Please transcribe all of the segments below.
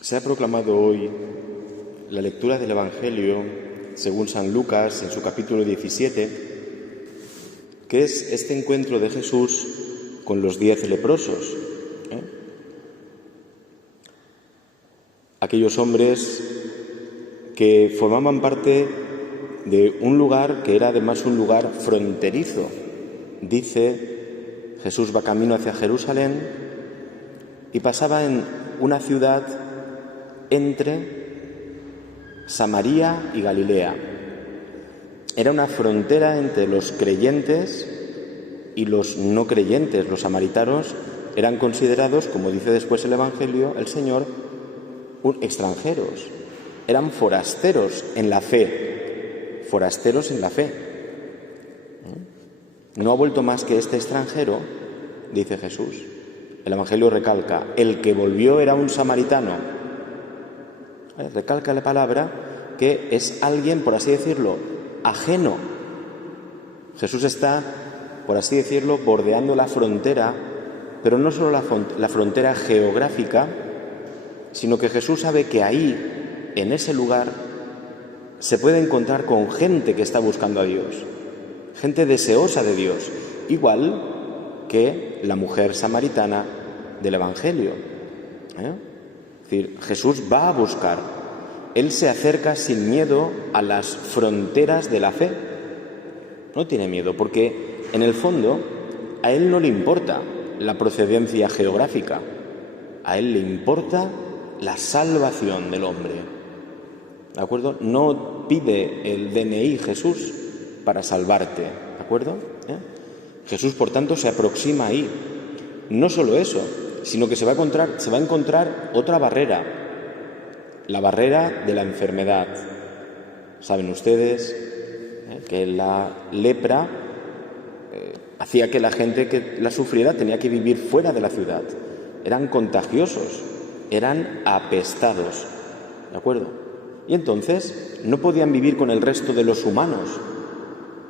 Se ha proclamado hoy la lectura del Evangelio según San Lucas en su capítulo 17, que es este encuentro de Jesús con los 10 leprosos. Aquellos hombres que formaban parte de un lugar que era además un lugar fronterizo. Dice, Jesús va camino hacia Jerusalén y pasaba en una ciudad entre Samaria y Galilea. Era una frontera entre los creyentes y los no creyentes. Los samaritanos eran considerados, como dice después el Evangelio, el Señor, extranjeros. Eran forasteros en la fe. Forasteros en la fe. No ha vuelto más que este extranjero, dice Jesús. El Evangelio recalca, el que volvió era un samaritano. Recalca la palabra que es alguien, por así decirlo, ajeno. Jesús está, por así decirlo, bordeando la frontera, pero no solo la frontera geográfica, sino que Jesús sabe que ahí, en ese lugar, se puede encontrar con gente que está buscando a Dios, gente deseosa de Dios, igual que la mujer samaritana del Evangelio. Es decir, Jesús va a buscar. Él se acerca sin miedo a las fronteras de la fe. No tiene miedo, porque en el fondo a Él no le importa la procedencia geográfica. A Él le importa la salvación del hombre. ¿De acuerdo? No pide el DNI Jesús para salvarte. ¿De acuerdo? Jesús, por tanto, se aproxima ahí. No solo eso, sino que se va a encontrar otra barrera, la barrera de la enfermedad. Saben ustedes que la lepra hacía que la gente que la sufriera tenía que vivir fuera de la ciudad. Eran contagiosos, eran apestados, ¿de acuerdo? Y entonces no podían vivir con el resto de los humanos.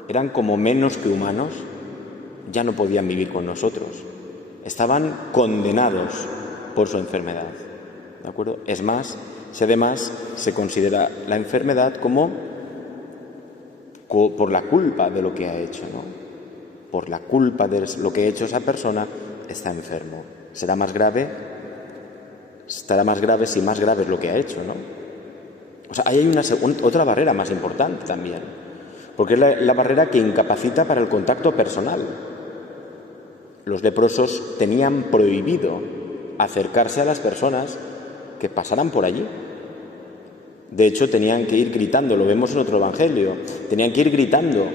Eran como menos que humanos, ya no podían vivir con nosotros. Estaban condenados por su enfermedad, ¿de acuerdo? Es más, si además se considera la enfermedad como por la culpa de lo que ha hecho, ¿no? Por la culpa de lo que ha hecho esa persona, está enfermo. Estará más grave si más grave es lo que ha hecho, ¿no? O sea, ahí hay otra barrera más importante también, porque es la barrera que incapacita para el contacto personal. Los leprosos tenían prohibido acercarse a las personas que pasaran por allí. De hecho, tenían que ir gritando, lo vemos en otro evangelio, tenían que ir gritando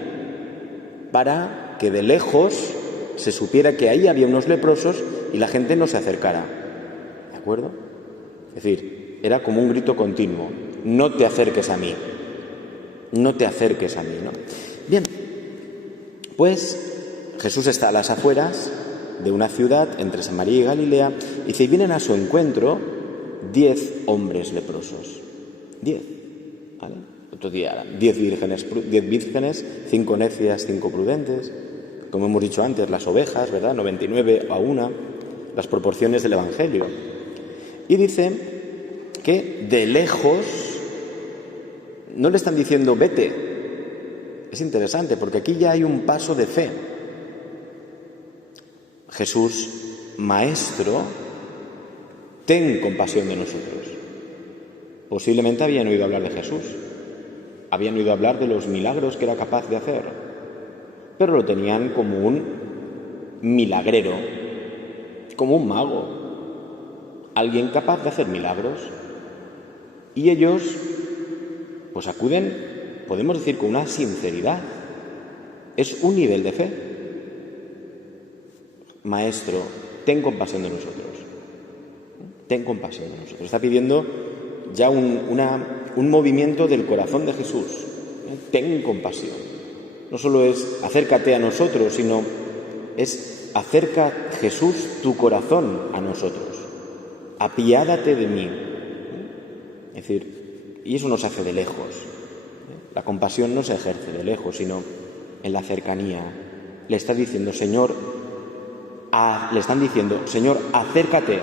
para que de lejos se supiera que ahí había unos leprosos y la gente no se acercara. ¿De acuerdo? Es decir, era como un grito continuo, no te acerques a mí, no te acerques a mí, ¿no? Bien, pues Jesús está a las afueras de una ciudad entre Samaria y Galilea y se vienen a su encuentro 10 hombres leprosos. 10, ¿vale? Otro día eran 10 vírgenes, 5 necias, 5 prudentes. Como hemos dicho antes, las ovejas, ¿verdad? 99 a 1, las proporciones del Evangelio. Y dice que de lejos no le están diciendo vete. Es interesante porque aquí ya hay un paso de fe. Jesús, Maestro, ten compasión de nosotros. Posiblemente habían oído hablar de Jesús, habían oído hablar de los milagros que era capaz de hacer, pero lo tenían como un milagrero, como un mago, alguien capaz de hacer milagros. Y ellos, pues acuden, podemos decir, con una sinceridad. Es un nivel de fe. Maestro, ten compasión de nosotros. Ten compasión de nosotros. Está pidiendo ya un movimiento del corazón de Jesús. Ten compasión. No solo es acércate a nosotros, sino es acerca, Jesús, tu corazón a nosotros. Apiádate de mí. Es decir, y eso no se hace de lejos. La compasión no se ejerce de lejos, sino en la cercanía. Le están diciendo, Señor, acércate.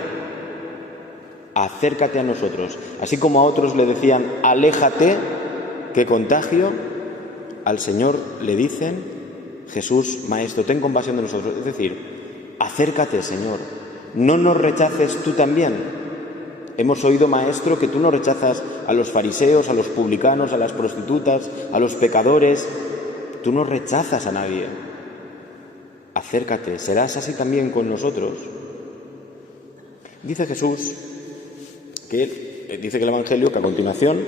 acércate a nosotros. Así como a otros le decían, aléjate, qué contagio, al Señor le dicen, Jesús, Maestro, ten compasión de nosotros. Es decir, acércate, Señor, no nos rechaces tú también. Hemos oído, Maestro, que tú no rechazas a los fariseos, a los publicanos, a las prostitutas, a los pecadores. Tú no rechazas a nadie. Acércate, ¿serás así también con nosotros? Dice Jesús, dice que el Evangelio, que a continuación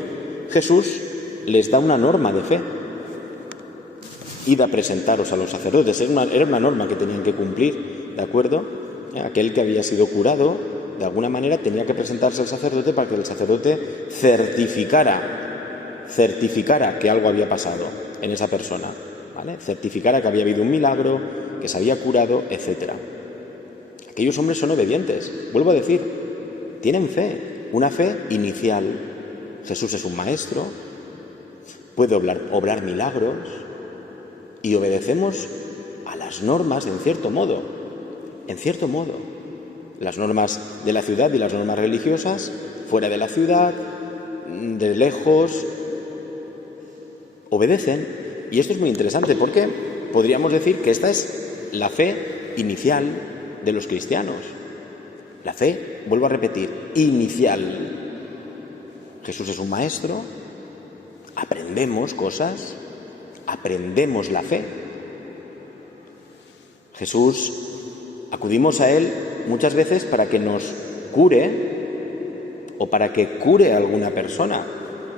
Jesús les da una norma de fe. Id a presentaros a los sacerdotes. Era una norma que tenían que cumplir, ¿de acuerdo? Aquel que había sido curado, de alguna manera, tenía que presentarse al sacerdote para que el sacerdote certificara que algo había pasado en esa persona, ¿vale? Certificara que había habido un milagro, que se había curado, etc. Aquellos hombres son obedientes. Vuelvo a decir, tienen fe, una fe inicial. Jesús es un maestro, puede obrar milagros, y obedecemos a las normas en cierto modo, las normas de la ciudad y las normas religiosas, fuera de la ciudad, de lejos, obedecen. Y esto es muy interesante porque podríamos decir que esta es la fe inicial de los cristianos. La fe, vuelvo a repetir, inicial. Jesús es un maestro, aprendemos cosas, aprendemos la fe. Jesús, acudimos a Él muchas veces para que nos cure o para que cure a alguna persona.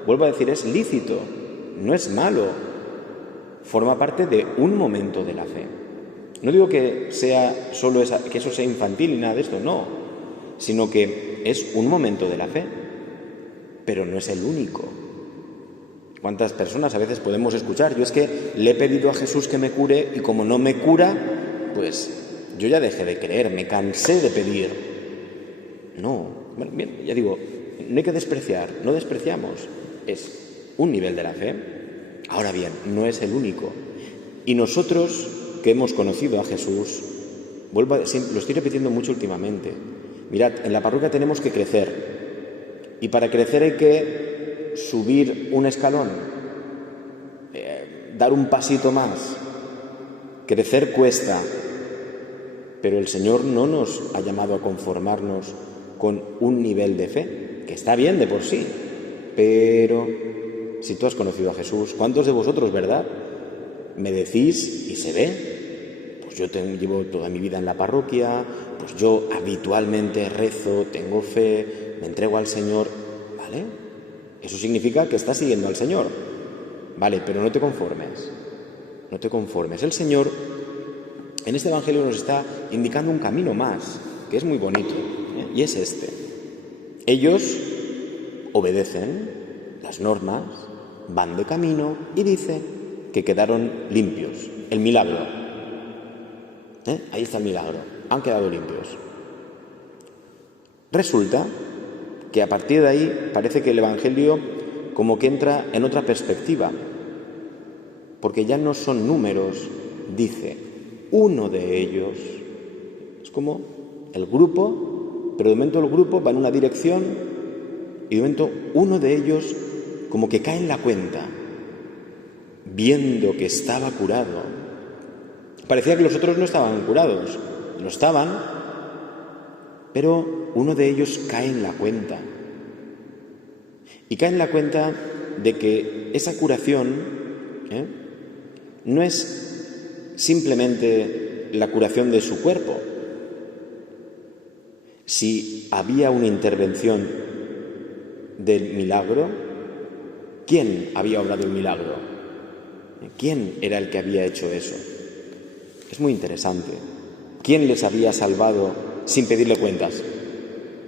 Vuelvo a decir, es lícito, no es malo, forma parte de un momento de la fe. No digo que sea solo que eso sea infantil y nada de esto, no, sino que es un momento de la fe, pero no es el único. ¿Cuántas personas a veces podemos escuchar? Yo es que le he pedido a Jesús que me cure y como no me cura, pues yo ya dejé de creer, me cansé de pedir. No, bueno, bien, ya digo, no hay que despreciar, no despreciamos, es un nivel de la fe. Ahora bien, no es el único. Y nosotros que hemos conocido a Jesús, lo estoy repitiendo mucho últimamente, mirad, en la parroquia tenemos que crecer y para crecer hay que subir un escalón, dar un pasito más. Crecer cuesta, pero el Señor no nos ha llamado a conformarnos con un nivel de fe, que está bien de por sí, pero si tú has conocido a Jesús, ¿cuántos de vosotros, verdad? Me decís y se ve, pues yo llevo toda mi vida en la parroquia, pues yo habitualmente rezo, tengo fe, me entrego al Señor, ¿vale? Eso significa que estás siguiendo al Señor, ¿vale? Pero no te conformes, no te conformes. El Señor en este Evangelio nos está indicando un camino más, que es muy bonito, y es este. Ellos obedecen las normas, van de camino y dice que quedaron limpios. El milagro. Ahí está el milagro. Han quedado limpios. Resulta que a partir de ahí parece que el Evangelio como que entra en otra perspectiva, porque ya no son números, dice, uno de ellos. Es como el grupo, pero de momento el grupo va en una dirección y de momento uno de ellos como que cae en la cuenta, viendo que estaba curado. Parecía que los otros no estaban curados, lo estaban, pero uno de ellos cae en la cuenta. Y cae en la cuenta de que esa curación no es simplemente la curación de su cuerpo. Si había una intervención del milagro, ¿quién había obrado el milagro? ¿Quién era el que había hecho eso? Es muy interesante. ¿Quién les había salvado sin pedirle cuentas?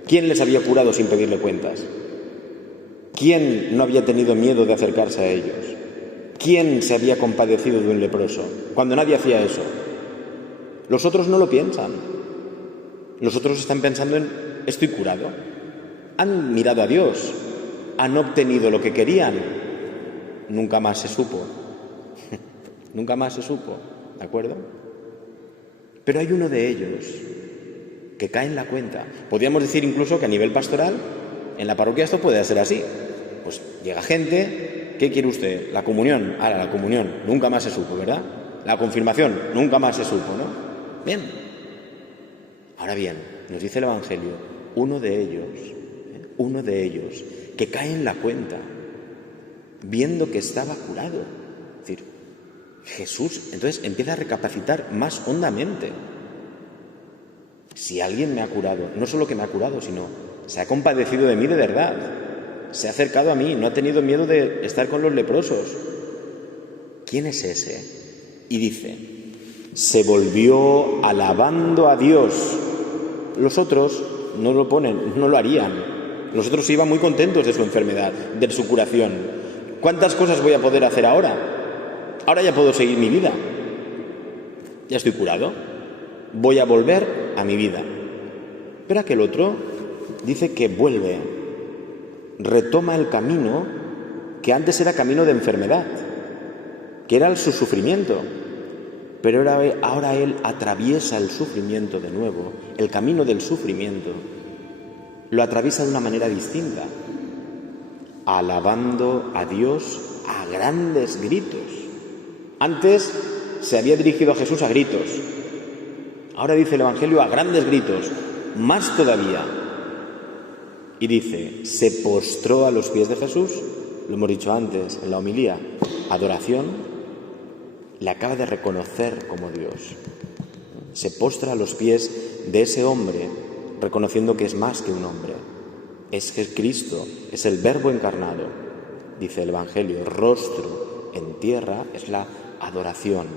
¿Quién les había curado sin pedirle cuentas? ¿Quién no había tenido miedo de acercarse a ellos? ¿Quién se había compadecido de un leproso cuando nadie hacía eso? Los otros no lo piensan. Los otros están pensando en estoy curado. Han mirado a Dios, han obtenido lo que querían. Nunca más se supo. Nunca más se supo, ¿de acuerdo? Pero hay uno de ellos que cae en la cuenta. Podríamos decir incluso que a nivel pastoral, en la parroquia esto puede ser así. Pues llega gente, ¿qué quiere usted? La comunión. Ahora, la comunión, nunca más se supo, ¿verdad? La confirmación, nunca más se supo, ¿no? Bien. Ahora bien, nos dice el Evangelio, uno de ellos, que cae en la cuenta, viendo que estaba curado. Es decir, Jesús entonces empieza a recapacitar más hondamente. Si alguien me ha curado, no solo que me ha curado, sino se ha compadecido de mí de verdad, se ha acercado a mí, no ha tenido miedo de estar con los leprosos. ¿Quién es ese? Y dice, se volvió alabando a Dios. Los otros no lo ponen, no lo harían. Los otros iban muy contentos de su enfermedad, de su curación. ¿Cuántas cosas voy a poder hacer ahora? Ahora ya puedo seguir mi vida. Ya estoy curado. Voy a volver a mi vida. Pero aquel otro dice que vuelve, retoma el camino que antes era camino de enfermedad, que era su sufrimiento. Pero ahora él atraviesa el sufrimiento de nuevo, el camino del sufrimiento. Lo atraviesa de una manera distinta, alabando a Dios a grandes gritos. Antes se había dirigido a Jesús a gritos. Ahora dice el Evangelio a grandes gritos, más todavía. Y dice, se postró a los pies de Jesús, lo hemos dicho antes en la homilía, adoración. Le acaba de reconocer como Dios. Se postra a los pies de ese hombre, reconociendo que es más que un hombre. Es Cristo, es el Verbo encarnado. Dice el Evangelio, rostro en tierra es la adoración,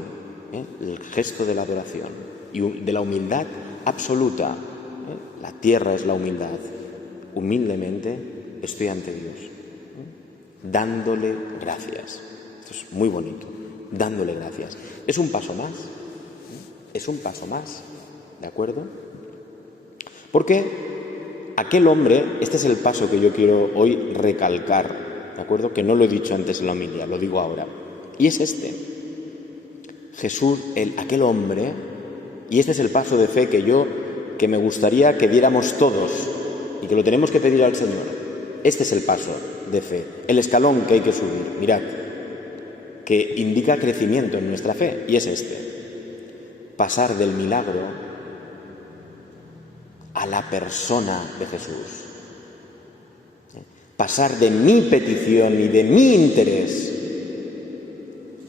el gesto de la adoración y de la humildad absoluta. La tierra es la humildad. Humildemente estoy ante Dios, dándole gracias. Esto es muy bonito. Dándole gracias. Es un paso más, ¿de acuerdo? Porque aquel hombre, este es el paso que yo quiero hoy recalcar, ¿de acuerdo? Que no lo he dicho antes en la homilía, lo digo ahora. Y es este. Jesús, aquel hombre, y este es el paso de fe que me gustaría que diéramos todos y que lo tenemos que pedir al Señor. Este es el paso de fe, el escalón que hay que subir. Mirad, que indica crecimiento en nuestra fe, y es este: pasar del milagro a la persona de Jesús, pasar de mi petición y de mi interés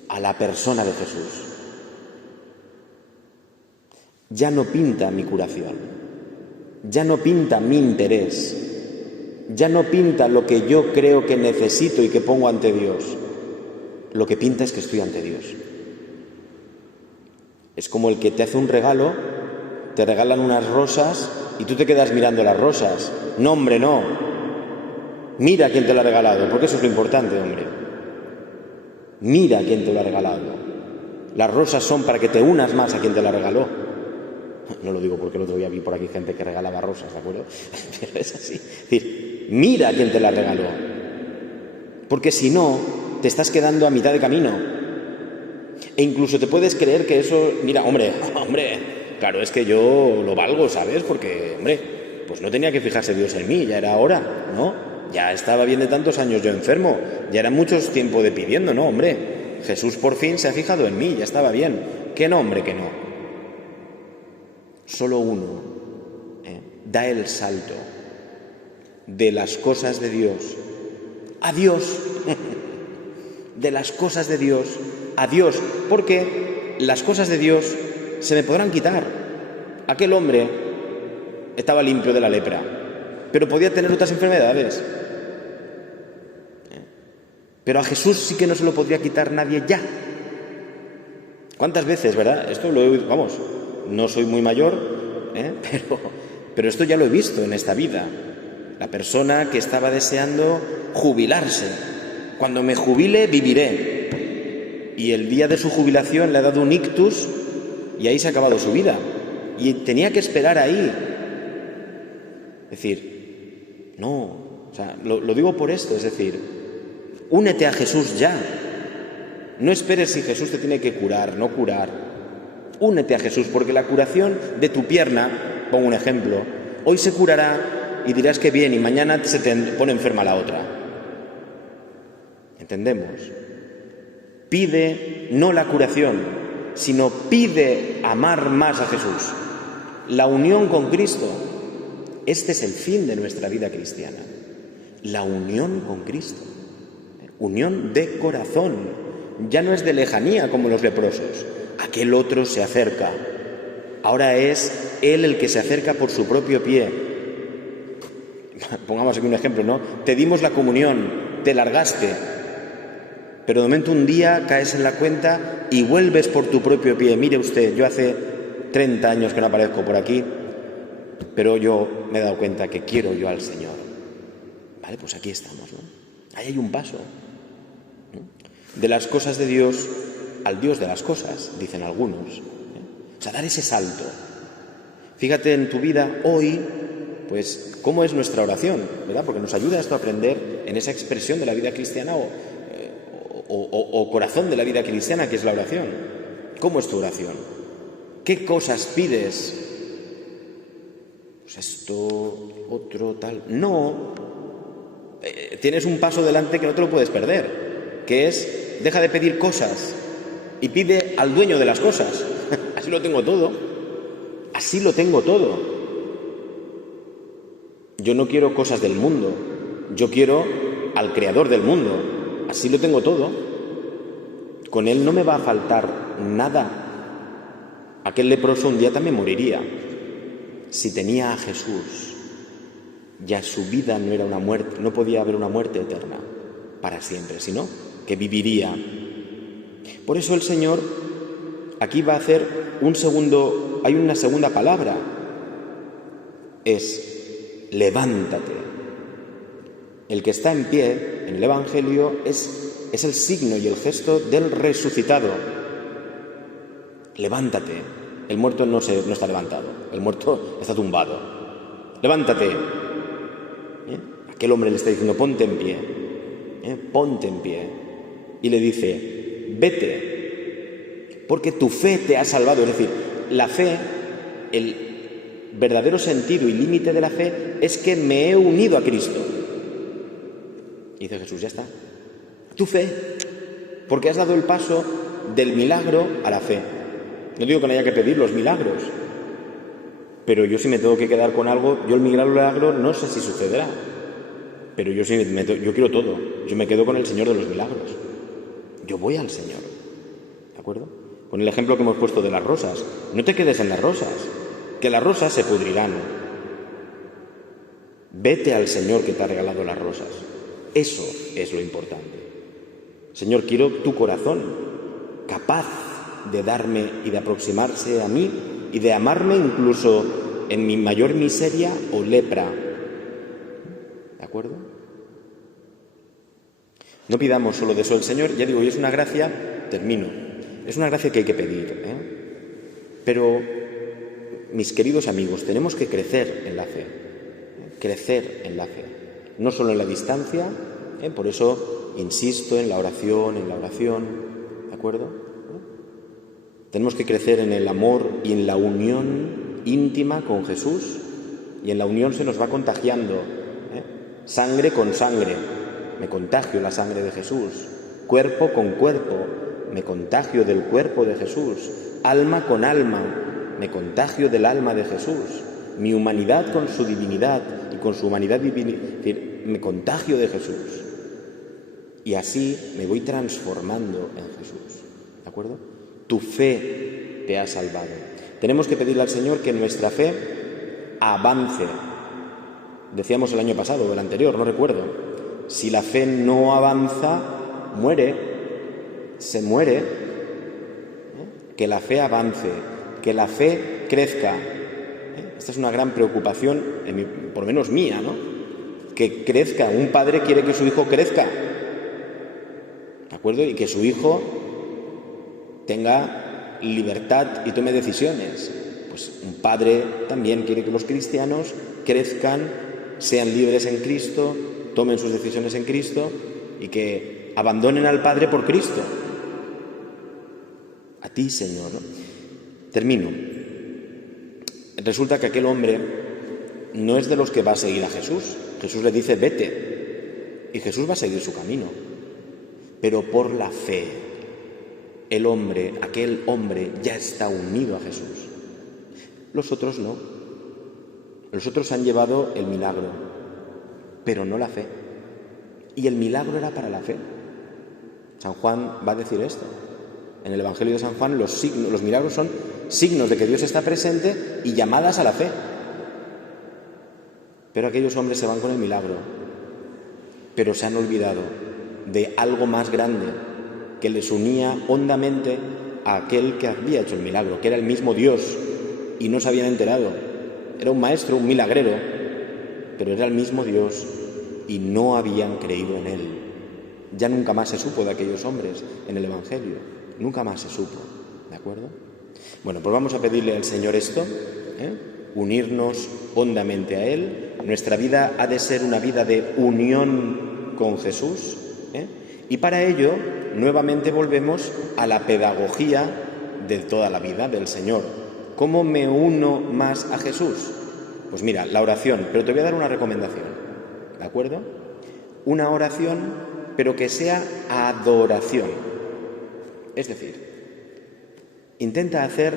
a la persona de Jesús. Ya no pinta mi curación, ya no pinta mi interés, ya no pinta lo que yo creo que necesito y que pongo ante Dios. Lo que pinta es que estoy ante Dios. Es como el que te hace un regalo, te regalan unas rosas y tú te quedas mirando las rosas. No, hombre, no. Mira a quién te lo ha regalado, porque eso es lo importante, hombre. Mira a quién te lo ha regalado. Las rosas son para que te unas más a quien te la regaló. No lo digo porque el otro día vi por aquí gente que regalaba rosas, ¿de acuerdo? Pero es así. Es decir, mira a quién te la regaló. Porque si no, te estás quedando a mitad de camino. E incluso te puedes creer que eso... Mira, hombre, claro, es que yo lo valgo, ¿sabes? Porque, hombre, pues no tenía que fijarse Dios en mí, ya era hora, ¿no? Ya estaba bien de tantos años yo enfermo, ya era mucho tiempo de pidiendo, ¿no? Hombre, Jesús por fin se ha fijado en mí, ya estaba bien. Que no, hombre, que no. Solo uno da el salto de las cosas de Dios a Dios. De las cosas de Dios a Dios, porque las cosas de Dios se me podrán quitar. Aquel hombre estaba limpio de la lepra, pero podía tener otras enfermedades. Pero a Jesús sí que no se lo podría quitar nadie ya. ¿Cuántas veces, verdad? Esto lo he oído, vamos, no soy muy mayor, pero esto ya lo he visto en esta vida. La persona que estaba deseando jubilarse. Cuando me jubile, viviré. Y el día de su jubilación le ha dado un ictus y ahí se ha acabado su vida. Y tenía que esperar ahí. Es decir, no, o sea, lo digo por esto, es decir, únete a Jesús ya. No esperes si Jesús te tiene que curar, no curar. Únete a Jesús, porque la curación de tu pierna pongo un ejemplo, hoy se curará y dirás que bien y mañana se te pone enferma la otra. ¿Entendemos? Pide no la curación, sino pide amar más a Jesús. La unión con Cristo. Este es el fin de nuestra vida cristiana. La unión con Cristo. Unión de corazón. Ya no es de lejanía como los leprosos. Aquel otro se acerca. Ahora es Él el que se acerca por su propio pie. Pongamos aquí un ejemplo, ¿no? Te dimos la comunión, te largaste, pero de momento un día caes en la cuenta y vuelves por tu propio pie. Mire usted, yo hace 30 años que no aparezco por aquí, pero yo me he dado cuenta que quiero yo al Señor. Vale, pues aquí estamos, ¿no? Ahí hay un paso. De las cosas de Dios al Dios de las cosas, dicen algunos. O sea, dar ese salto. Fíjate en tu vida hoy, pues, cómo es nuestra oración, ¿verdad? Porque nos ayuda esto a aprender en esa expresión de la vida cristiana o corazón de la vida cristiana, que es la oración. ¿Cómo es tu oración? ¿Qué cosas pides? Pues esto, otro, tal. No. Tienes un paso delante que no te lo puedes perder, que es, deja de pedir cosas y pide al dueño de las cosas. Así lo tengo todo. Así lo tengo todo. Yo no quiero cosas del mundo. Yo quiero al creador del mundo. Así lo tengo todo. Con él no me va a faltar nada. Aquel leproso un día también moriría. Si tenía a Jesús, ya su vida no era una muerte, no podía haber una muerte eterna para siempre, sino que viviría. Por eso el Señor aquí va a hacer hay una segunda palabra. Es levántate. El que está en pie en el Evangelio es el signo y el gesto del resucitado. Levántate. El muerto no está levantado, el muerto está tumbado. Levántate. Aquel hombre le está diciendo, ponte en pie. Ponte en pie. Y le dice, vete, porque tu fe te ha salvado. Es decir, la fe, el verdadero sentido y límite de la fe es que me he unido a Cristo. Y dice Jesús, ya está. Tu fe, porque has dado el paso del milagro a la fe. No digo que no haya que pedir los milagros, pero yo si me tengo que quedar con algo, yo el milagro no sé si sucederá, pero yo quiero todo. Yo me quedo con el Señor de los milagros. Yo voy al Señor, ¿de acuerdo? Con el ejemplo que hemos puesto de las rosas. No te quedes en las rosas, que las rosas se pudrirán. Vete al Señor que te ha regalado las rosas. Eso es lo importante. Señor, quiero tu corazón, capaz de darme y de aproximarse a mí y de amarme incluso en mi mayor miseria o lepra. ¿De acuerdo? No pidamos solo de eso al Señor, ya digo, y es una gracia, termino, es una gracia que hay que pedir, Pero, mis queridos amigos, tenemos que crecer en la fe, crecer en la fe, no solo en la distancia, por eso insisto en la oración, ¿de acuerdo? Tenemos que crecer en el amor y en la unión íntima con Jesús, y en la unión se nos va contagiando, sangre con sangre, me contagio la sangre de Jesús, cuerpo con cuerpo, me contagio del cuerpo de Jesús, alma con alma, me contagio del alma de Jesús, mi humanidad con su divinidad y con su humanidad divina, es decir, me contagio de Jesús. Y así me voy transformando en Jesús, ¿de acuerdo? Tu fe te ha salvado. Tenemos que pedirle al Señor que nuestra fe avance. Decíamos el año pasado o el anterior, no recuerdo. Si la fe no avanza, se muere. Que la fe avance, que la fe crezca. Esta es una gran preocupación, por lo menos mía, ¿no? Que crezca. Un padre quiere que su hijo crezca, ¿de acuerdo? Y que su hijo tenga libertad y tome decisiones. Pues un padre también quiere que los cristianos crezcan, sean libres en Cristo, tomen sus decisiones en Cristo y que abandonen al Padre por Cristo. A ti, Señor. Termino. resulta que aquel hombre no es de los que va a seguir a Jesús. Jesús le dice, vete, y Jesús va a seguir su camino. Pero por la fe, aquel hombre ya está unido a Jesús. Los otros no. Los otros han llevado el milagro, pero no la fe. Y el milagro era para la fe. San Juan va a decir esto. En el Evangelio de San Juan los milagros son signos de que Dios está presente y llamadas a la fe. Pero aquellos hombres se van con el milagro, pero se han olvidado de algo más grande que les unía hondamente a aquel que había hecho el milagro, que era el mismo Dios, y no se habían enterado. Era un maestro, un milagrero, pero era el mismo Dios y no habían creído en él. Ya nunca más se supo de aquellos hombres en el Evangelio, nunca más se supo, ¿de acuerdo? Bueno, pues vamos a pedirle al Señor esto, unirnos hondamente a Él. Nuestra vida ha de ser una vida de unión con Jesús, y para ello nuevamente volvemos a la pedagogía de toda la vida del Señor. ¿Cómo me uno más a Jesús? Pues mira, la oración, pero te voy a dar una recomendación, ¿de acuerdo? Una oración, pero que sea adoración. Es decir, intenta hacer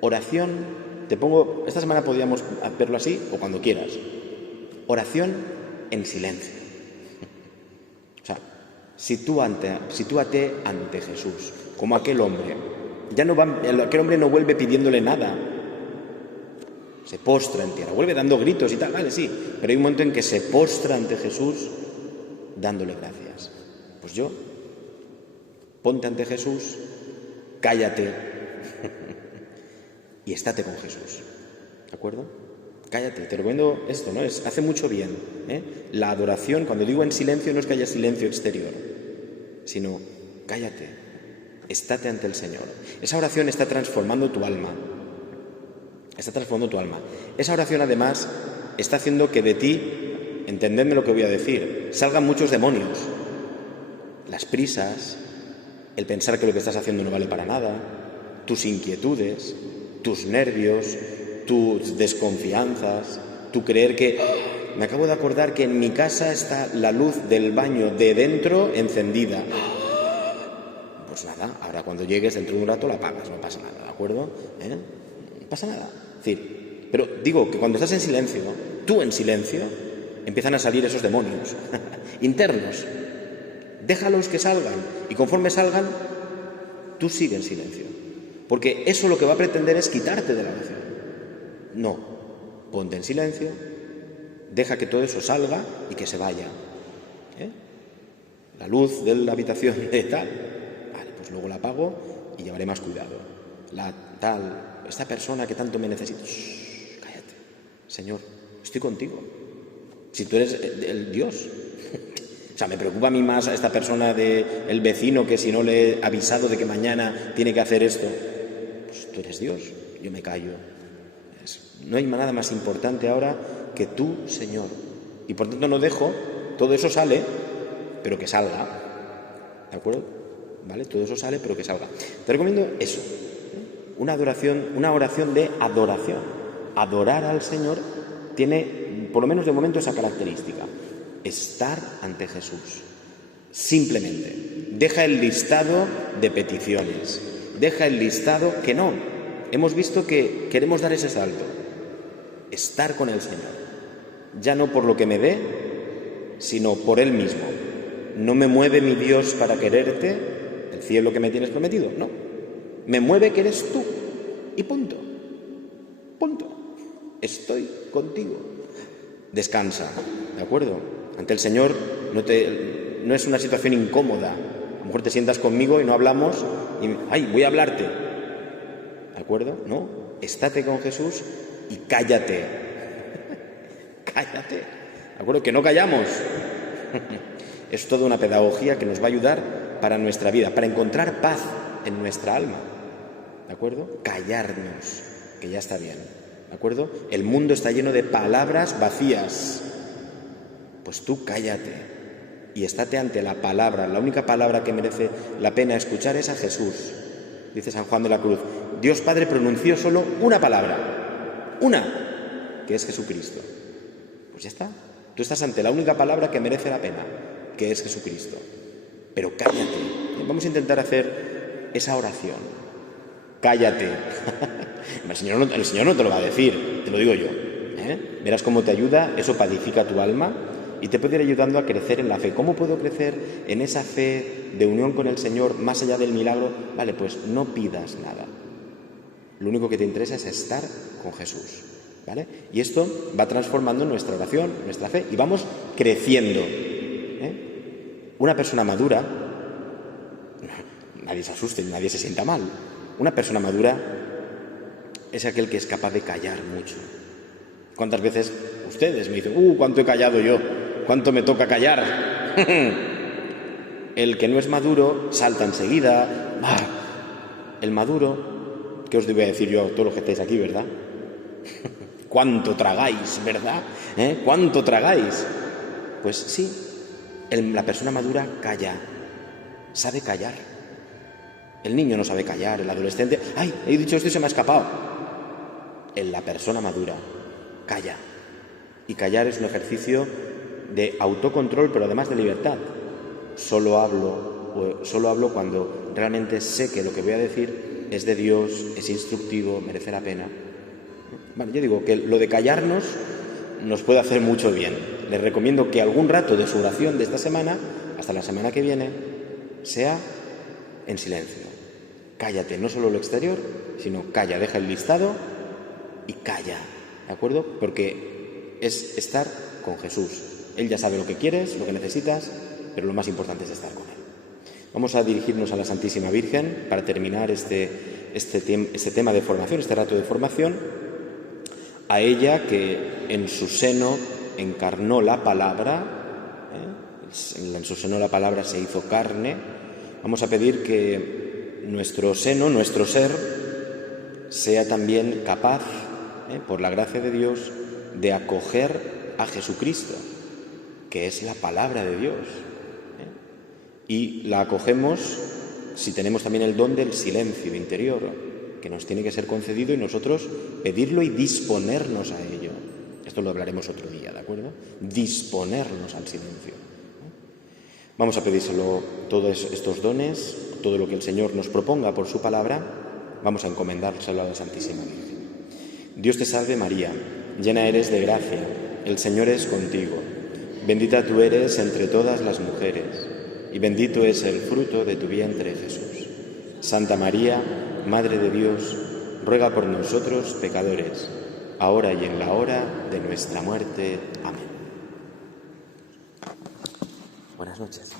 oración, esta semana podríamos verlo así, o cuando quieras, oración en silencio. O sea, sitúate ante Jesús, como aquel hombre. Aquel hombre no vuelve pidiéndole nada, se postra en tierra, vuelve dando gritos y tal, vale, sí, pero hay un momento en que se postra ante Jesús dándole gracias. Pues ponte ante Jesús, cállate y estate con Jesús, ¿de acuerdo? Cállate, te recomiendo esto, ¿no? Hace mucho bien, La adoración, cuando digo en silencio, no es que haya silencio exterior, sino cállate, estate ante el Señor. Esa oración está transformando tu alma. Esa oración, además, está haciendo que de ti, entendedme lo que voy a decir, salgan muchos demonios. Las prisas, el pensar que lo que estás haciendo no vale para nada, tus inquietudes, tus nervios, tus desconfianzas, tu creer que me acabo de acordar que en mi casa está la luz del baño de dentro encendida. Pues nada, ahora cuando llegues dentro de un rato la apagas, no pasa nada, ¿de acuerdo? No pasa nada. Es decir, pero digo que cuando estás en silencio, tú en silencio, empiezan a salir esos demonios internos. Déjalos que salgan y conforme salgan, tú sigue en silencio. Porque eso lo que va a pretender es quitarte de la oración. No, ponte en silencio, deja que todo eso salga y que se vaya. La luz de la habitación de tal, vale, pues luego la apago y llevaré más cuidado. Esta persona que tanto me necesita, cállate, Señor, estoy contigo. Si tú eres el Dios. O sea, me preocupa a mí más a esta persona del vecino que si no le he avisado de que mañana tiene que hacer esto. Pues tú eres Dios, yo me callo. No hay nada más importante ahora que tú, Señor. Y por tanto no dejo, todo eso sale, pero que salga. ¿De acuerdo? ¿Vale? Todo eso sale, pero que salga. Te recomiendo eso. Una oración de adoración. Adorar al Señor tiene, por lo menos de momento, esa característica. Estar ante Jesús. Simplemente. Deja el listado de peticiones. Deja el listado que no. Hemos visto que queremos dar ese salto. Estar con el Señor. Ya no por lo que me dé, sino por Él mismo. No me mueve mi Dios para quererte, el cielo que me tienes prometido, no. Me mueve que eres tú. Y punto. Punto. Estoy contigo. Descansa, ¿de acuerdo? Ante el Señor no es una situación incómoda. A lo mejor te sientas conmigo y no hablamos y voy a hablarte. ¿De acuerdo? No. Estate con Jesús y cállate. Cállate. ¿De acuerdo? Que no callamos. Es toda una pedagogía que nos va a ayudar para nuestra vida, para encontrar paz en nuestra alma. ¿De acuerdo? Callarnos, que ya está bien. ¿De acuerdo? El mundo está lleno de palabras vacías. Pues tú cállate y estate ante la palabra. La única palabra que merece la pena escuchar es a Jesús. Dice San Juan de la Cruz, Dios Padre pronunció solo una palabra. una, que es Jesucristo. Pues ya está. Tú estás ante la única palabra que merece la pena, que es Jesucristo. Pero cállate. Vamos a intentar hacer esa oración. Cállate. El Señor no te lo va a decir, te lo digo yo. Verás cómo te ayuda, eso pacifica tu alma y te puede ir ayudando a crecer en la fe. ¿Cómo puedo crecer en esa fe de unión con el Señor más allá del milagro? Vale, pues no pidas nada. Lo único que te interesa es estar con Jesús, ¿vale? Y esto va transformando nuestra oración, nuestra fe, y vamos creciendo. Una persona madura, nadie se asuste, nadie se sienta mal. Una persona madura es aquel que es capaz de callar mucho. ¿Cuántas veces ustedes me dicen, cuánto he callado yo, cuánto me toca callar? El que no es maduro salta enseguida. El maduro, ¿qué os voy a decir yo a todos los que estáis aquí, verdad? ¿Cuánto tragáis, verdad? ¿Cuánto tragáis? Pues sí, la persona madura calla, sabe callar. El niño no sabe callar, el adolescente, ¡ay! He dicho esto y se me ha escapado. La persona madura calla. Y callar es un ejercicio de autocontrol, pero además de libertad. Solo hablo cuando realmente sé que lo que voy a decir es de Dios, es instructivo, merece la pena. Bueno, yo digo que lo de callarnos nos puede hacer mucho bien. Les recomiendo que algún rato de su oración de esta semana, hasta la semana que viene, sea en silencio. Cállate, no solo lo exterior, sino calla, deja el listado y calla, ¿de acuerdo? Porque es estar con Jesús. Él ya sabe lo que quieres, lo que necesitas, pero lo más importante es estar con Él. Vamos a dirigirnos a la Santísima Virgen para terminar este tema de formación, este rato de formación, a ella que en su seno encarnó la palabra, en su seno la palabra se hizo carne. Vamos a pedir que nuestro seno, nuestro ser, sea también capaz, por la gracia de Dios, de acoger a Jesucristo, que es la palabra de Dios. Y la acogemos si tenemos también el don del silencio interior, que nos tiene que ser concedido y nosotros pedirlo y disponernos a ello. Esto lo hablaremos otro día, ¿de acuerdo? Disponernos al silencio. Vamos a pedírselo todos estos dones, todo lo que el Señor nos proponga por su palabra, vamos a encomendárselo a la Santísima Virgen. Dios te salve María, llena eres de gracia, el Señor es contigo. Bendita tú eres entre todas las mujeres, y bendito es el fruto de tu vientre, Jesús. Santa María, Madre de Dios, ruega por nosotros pecadores, ahora y en la hora de nuestra muerte. Amén. Buenas noches.